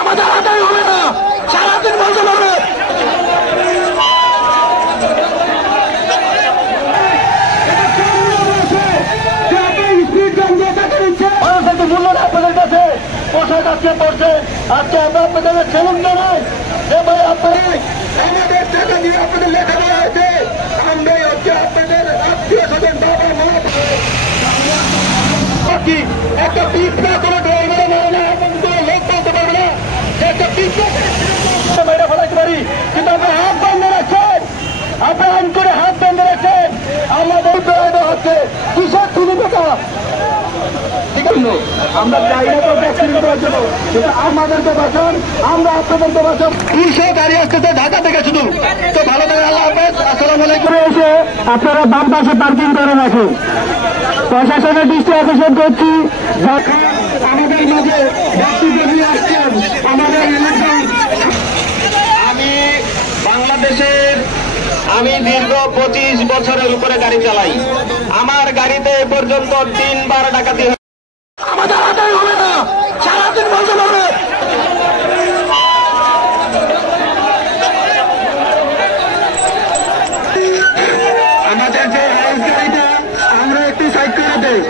আমাদের আদায় হবে না, সারাদিন বলতে পারবে। মূল্য আপনাদের কাছে পোশাক আজকে পড়ছে। আজকে আমরা আপনাদের চ্যালেঞ্জ জানাই যে ভাই আপনারা আমাদের টাকা দিয়ে আপনাদের লেখাপড়া হয়েছে, আমরাই হচ্ছে আপনাদের আত্মীয় স্বজন বাবা মা। একটা পিছলা কোনো ড্রাইভারে মেরে না, কোনো লোক বলতে পারবে না যে একটা পিছলা মেরে ফেলাইতে পারি, কিন্তু আপনার হাত বন্ধ রাখছেন, আপনার আইন করে হাত বন্ধ রাখছেন। আমাদের বেড়ানো হচ্ছে কিসের তুলে টাকা। আমরা চাই না তো ব্যক্তিগত জন্য, কিন্তু আমাদেরকে বাঁচান, আমরা আপনাদেরকে বাঁচান। 200 গাড়ি আসতেছে ঢাকা থেকে শুধু। তো ভালো থাকে, আল্লাহ হাফেজ, আসসালামু আলাইকুম। এসে আপনারা বাম পাশে পার্কিং করে রাখুন। প্রশাসনের দৃষ্টি আকর্ষণ করছি, আমাদের মাঝে ব্যক্তিগত আসছেন আমাদের এলাকায়। আমি দীর্ঘ 25 বছরের উপরে গাড়ি চালাই। আমার গাড়িতে এ পর্যন্ত 3বার ডাকাতি। আমাদের আদায় হবে না, সারাদিন বলতে পারবে। আমাদের যে হাউস গাড়িটা আমরা একটু সাইড করে দেই।